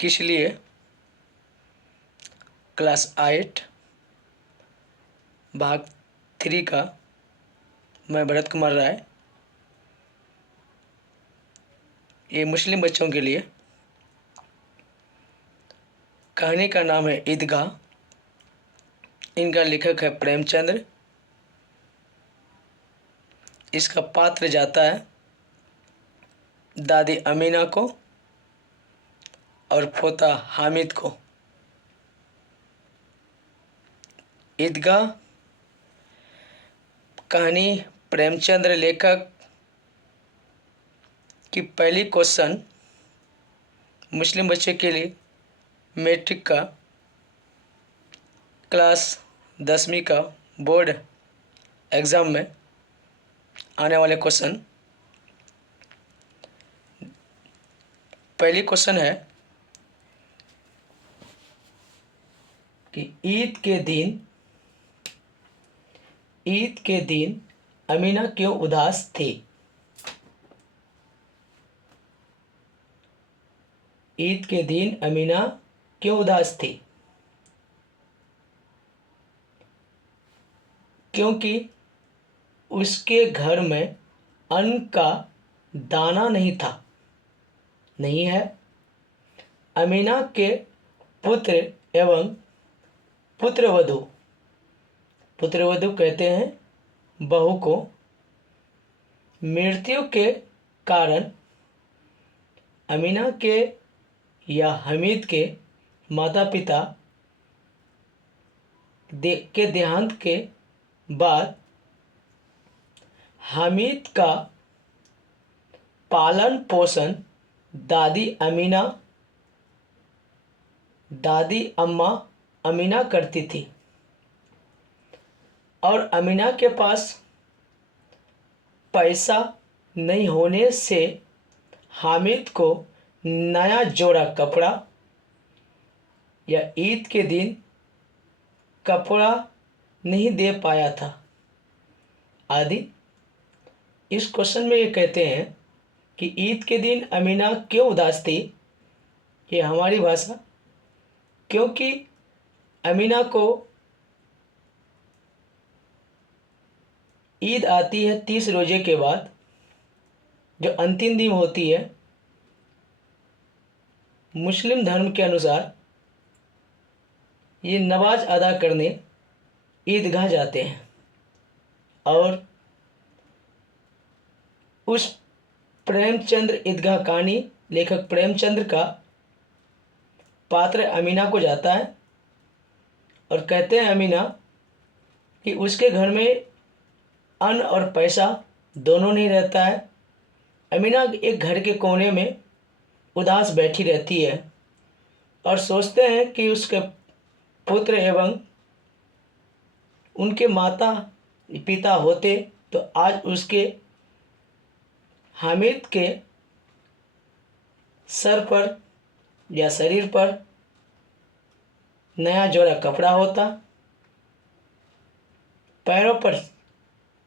किस लिए? क्लास 8 भाग 3 का। मैं भरत कुमार राय। ये मुस्लिम बच्चों के लिए। कहानी का नाम है ईदगाह। इनका लेखक है प्रेमचंद्र। इसका पात्र जाता है दादी अमीना को और पोता हामिद को। ईदगाह कहानी प्रेमचंद्र लेखक की पहली क्वेश्चन मुस्लिम बच्चे के लिए मैट्रिक का क्लास 10वीं का बोर्ड एग्ज़ाम में आने वाले क्वेश्चन। पहली क्वेश्चन है कि ईद के दिन अमीना क्यों उदास थी? ईद के दिन अमीना क्यों उदास थी? क्योंकि उसके घर में अन्न का दाना नहीं था। नहीं है। अमीना के पुत्र एवं पुत्रवधू कहते हैं बहू को मृत्यु के कारण अमीना के या हमीद के माता पिता के देहांत के बाद हामिद का पालन पोषण दादी अम्मा अमीना करती थी और अमीना के पास पैसा नहीं होने से हामिद को नया जोड़ा कपड़ा या ईद के दिन कपड़ा नहीं दे पाया था आदि। इस क्वेश्चन में ये कहते हैं कि ईद के दिन अमीना क्यों उदास थी। ये हमारी भाषा, क्योंकि अमीना को ईद आती है 30 रोजे के बाद, जो अंतिम दिन होती है। मुस्लिम धर्म के अनुसार ये नमाज अदा करने ईदगाह जाते हैं और उस प्रेमचंद्र ईदगाह कहानी लेखक प्रेमचंद्र का पात्र अमीना को जाता है और कहते हैं अमीना कि उसके घर में अन्न और पैसा दोनों नहीं रहता है। अमीना एक घर के कोने में उदास बैठी रहती है और सोचते हैं कि उसके पुत्र एवं उनके माता पिता होते तो आज उसके हामिद के सर पर या शरीर पर नया जोड़ा कपड़ा होता, पैरों पर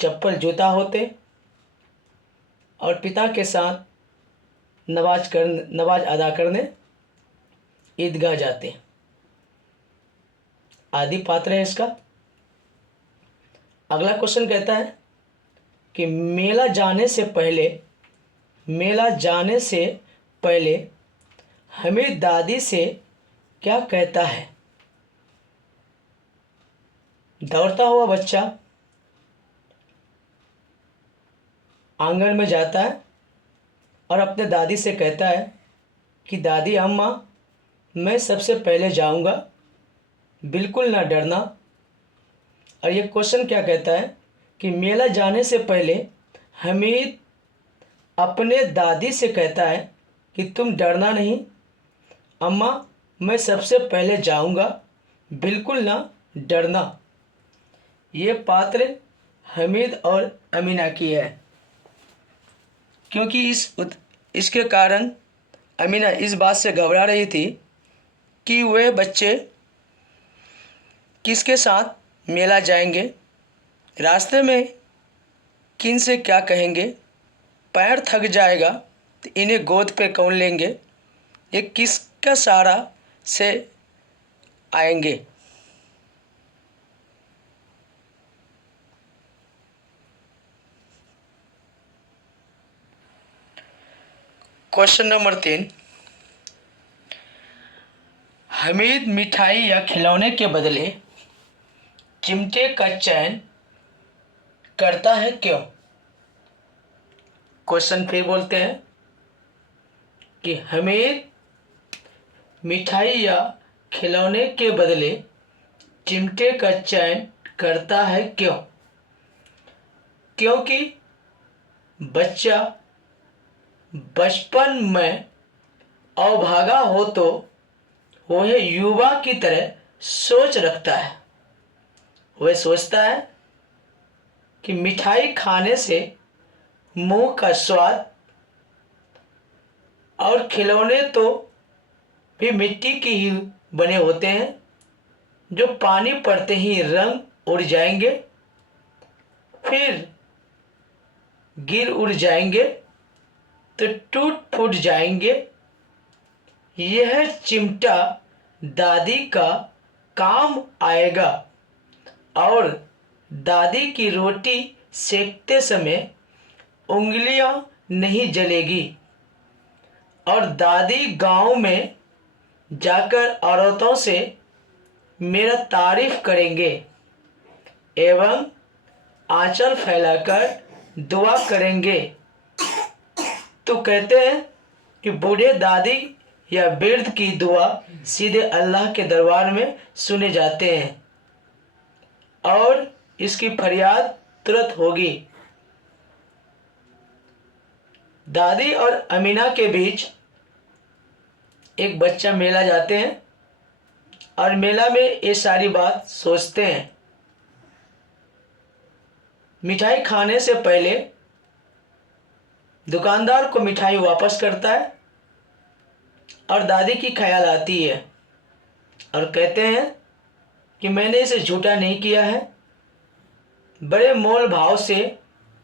चप्पल जूता होते और पिता के साथ नमाज अदा करने ईदगाह जाते आदि पात्र है इसका। अगला क्वेश्चन कहता है कि मेला जाने से पहले हमीद दादी से क्या कहता है? दौड़ता हुआ बच्चा आंगन में जाता है और अपने दादी से कहता है कि दादी अम्मा, मैं सबसे पहले जाऊंगा, बिल्कुल ना डरना। और ये क्वेश्चन क्या कहता है कि मेला जाने से पहले हमीद अपने दादी से कहता है कि तुम डरना नहीं अम्मा, मैं सबसे पहले जाऊंगा, बिल्कुल ना डरना। ये पात्र हमीद और अमीना की है, क्योंकि इसके कारण अमीना इस बात से घबरा रही थी कि वे बच्चे किसके साथ मेला जाएंगे, रास्ते में किन से क्या कहेंगे, पैर थक जाएगा तो इन्हें गोद पे कौन लेंगे, ये किस का सहारा से आएंगे। क्वेश्चन नंबर 3, हमीद मिठाई या खिलौने के बदले चिमटे का चयन करता है, क्यों? क्वेश्चन फिर बोलते हैं कि हमीद मिठाई या खिलौने के बदले चिमटे का चयन करता है, क्यों? क्योंकि बच्चा बचपन में अभागा हो तो वह युवा की तरह सोच रखता है। वह सोचता है कि मिठाई खाने से मुंह का स्वाद और खिलौने तो भी मिट्टी की ही बने होते हैं, जो पानी पड़ते ही रंग उड़ जाएंगे, फिर गिर उड़ जाएंगे तो टूट फूट जाएंगे। यह चिमटा दादी का काम आएगा और दादी की रोटी सेकते समय उंगलियां नहीं जलेगी और दादी गांव में जाकर औरतों से मेरा तारीफ करेंगे एवं आंचल फैलाकर दुआ करेंगे। तो कहते हैं कि बूढ़े दादी या वृद्ध की दुआ सीधे अल्लाह के दरबार में सुने जाते हैं और इसकी फरियाद तुरंत होगी। दादी और अमीना के बीच एक बच्चा मेला जाते हैं और मेला में ये सारी बात सोचते हैं। मिठाई खाने से पहले दुकानदार को मिठाई वापस करता है और दादी की ख्याल आती है और कहते हैं कि मैंने इसे झूठा नहीं किया है। बड़े मोल भाव से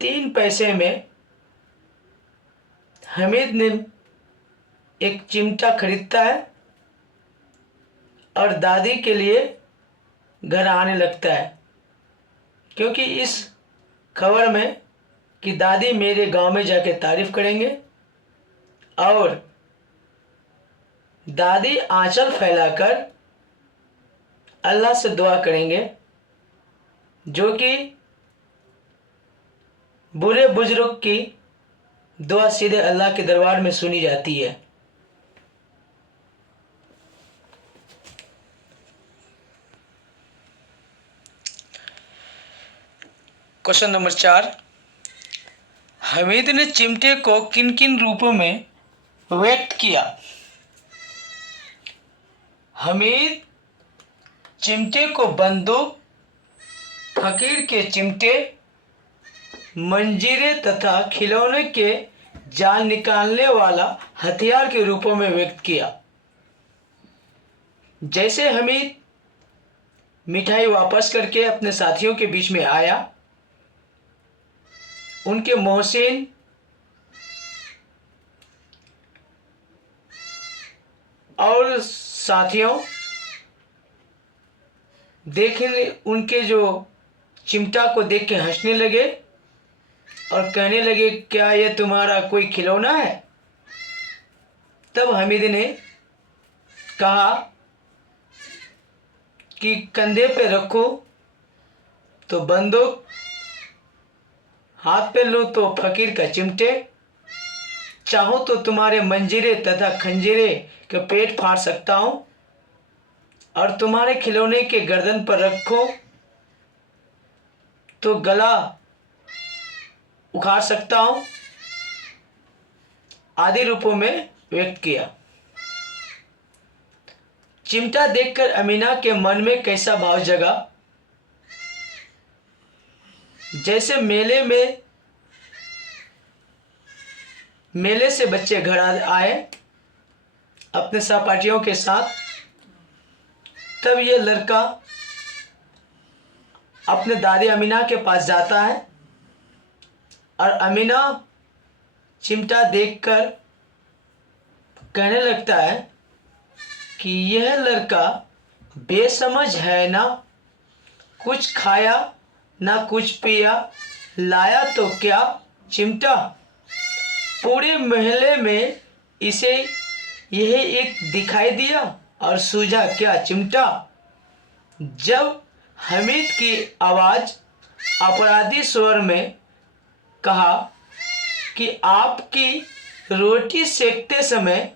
3 पैसे में हमीद ने एक चिमटा खरीदता है और दादी के लिए घर आने लगता है, क्योंकि इस खबर में कि दादी मेरे गांव में जाके तारीफ करेंगे और दादी आंचल फैलाकर अल्लाह से दुआ करेंगे, जो कि बूढ़े बुजुर्ग की दुआ सीधे अल्लाह के दरबार में सुनी जाती है। क्वेश्चन नंबर 4, हमीद ने चिमटे को किन किन रूपों में व्यक्त किया? हमीद चिमटे को बंदूक, फकीर के चिमटे, मंजीरे तथा खिलौने के जान निकालने वाला हथियार के रूपों में व्यक्त किया। जैसे हमीद मिठाई वापस करके अपने साथियों के बीच में आया, उनके मोहसिन और साथियों देखने उनके जो चिमटा को देख के हंसने लगे और कहने लगे, क्या ये तुम्हारा कोई खिलौना है? तब हमीद ने कहा कि कंधे पे रखो तो बंदूक, हाथ पे लो तो फकीर का चिमटे, चाहो तो तुम्हारे मंजीरे तथा खंजीरे के पेट फाड़ सकता हूं और तुम्हारे खिलौने के गर्दन पर रखो तो गला उखाड़ सकता हूं, आदि रूपों में व्यक्त किया। चिमटा देखकर अमीना के मन में कैसा भाव जगा? जैसे मेले से बच्चे घर आए अपने सहपाठियों के साथ, तब ये लड़का अपने दादी अमीना के पास जाता है और अमीना चिमटा देखकर कहने लगता है कि यह लड़का बेसमझ है ना, कुछ खाया ना कुछ पिया, लाया तो क्या चिमटा। पूरे मोहल्ले में इसे यही एक दिखाई दिया और सूझा क्या चिमटा। जब हामिद की आवाज़ अपराधी स्वर में कहा कि आपकी रोटी सेकते समय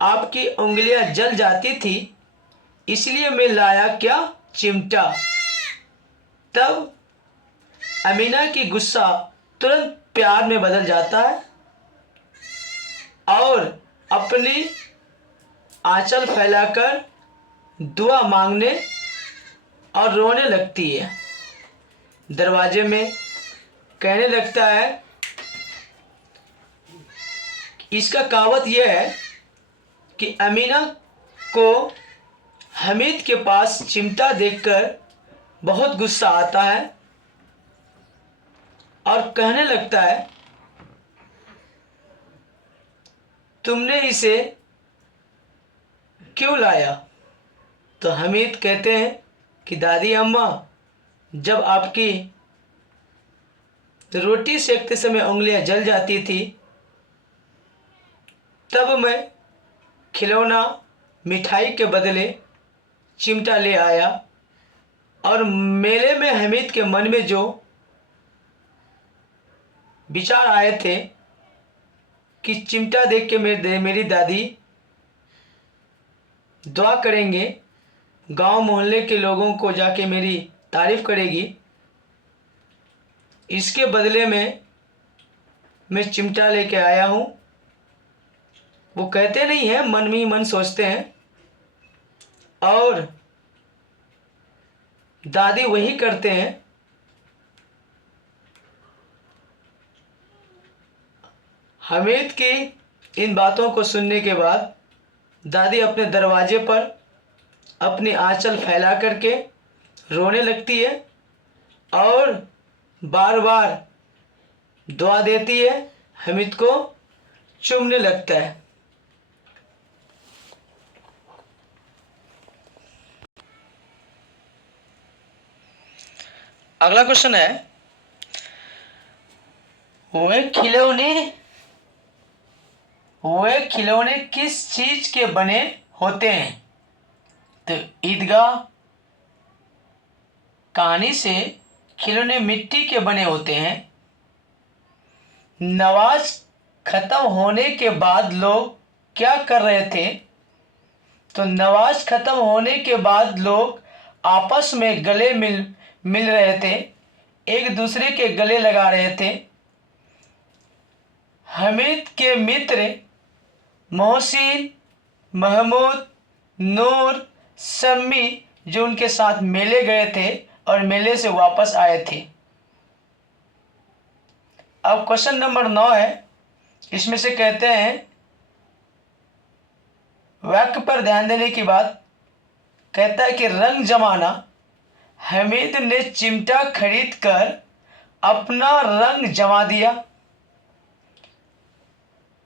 आपकी उंगलियां जल जाती थी, इसलिए मैं लाया क्या चिमटा। तब अमीना की गुस्सा तुरंत प्यार में बदल जाता है और अपनी आंचल फैलाकर दुआ मांगने और रोने लगती है। दरवाजे में कहने लगता है, इसका कहावत यह है कि अमीना को हामिद के पास चिमटा देखकर बहुत गुस्सा आता है और कहने लगता है, तुमने इसे क्यों लाया। तो हामिद कहते हैं कि दादी अम्मा, जब आपकी रोटी सेकते समय उंगलियां जल जाती थी, तब मैं खिलौना मिठाई के बदले चिमटा ले आया और मेले में हामिद के मन में जो विचार आए थे कि चिमटा देख के मेरी दादी दुआ करेंगे, गांव मोहल्ले के लोगों को जाके मेरी तारीफ करेगी, इसके बदले में मैं चिमटा लेके आया हूँ। वो कहते नहीं हैं, मन में ही मन सोचते हैं और दादी वही करते हैं। हामिद की इन बातों को सुनने के बाद दादी अपने दरवाजे पर अपनी आंचल फैला करके रोने लगती है और बार बार दुआ देती है, हामिद को चूमने लगता है। अगला क्वेश्चन है, वे खिलौने किस चीज के बने होते हैं। तो ईदगाह कहानी से खिलौने मिट्टी के बने होते हैं। नमाज खत्म होने के बाद लोग क्या कर रहे थे। तो नमाज खत्म होने के बाद लोग आपस में गले मिल रहे थे, एक दूसरे के गले लगा रहे थे। हामिद के मित्र मोहसिन, महमूद, नूर, सम्मी जो उनके साथ मेले गए थे और मेले से वापस आए थे। अब क्वेश्चन नंबर 9 है, इसमें से कहते हैं, वाक्य पर ध्यान देने की बात कहता है कि रंग जमाना, हामिद ने चिमटा खरीदकर अपना रंग जमा दिया।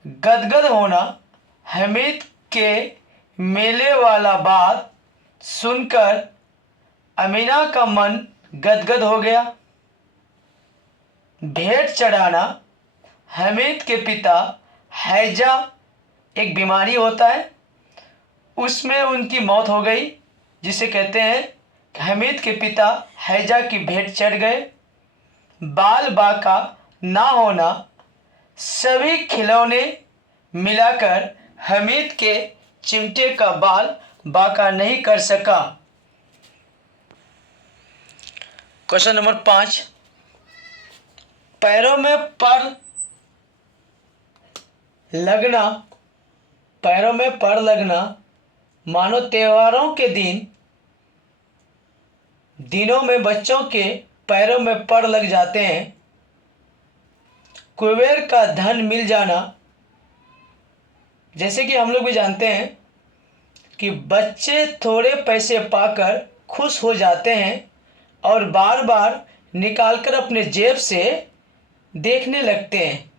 गदगद होना, हामिद के मेले वाला बात सुनकर अमीना का मन गदगद हो गया। भेंट चढ़ाना, हामिद के पिता हैजा एक बीमारी होता है, उसमें उनकी मौत हो गई, जिसे कहते हैं हामिद के पिता हैजा की भेंट चढ़ गए। बाल बाका ना होना, सभी खिलौने मिलाकर हामिद के चिमटे का बाल बाका नहीं कर सका। क्वेश्चन नंबर 5, पैरों में पर लगना मानो त्योहारों के दिनों में बच्चों के पैरों में पर लग जाते हैं। कुबेर का धन मिल जाना, जैसे कि हम लोग भी जानते हैं कि बच्चे थोड़े पैसे पाकर खुश हो जाते हैं और बार बार निकालकर अपने जेब से देखने लगते हैं।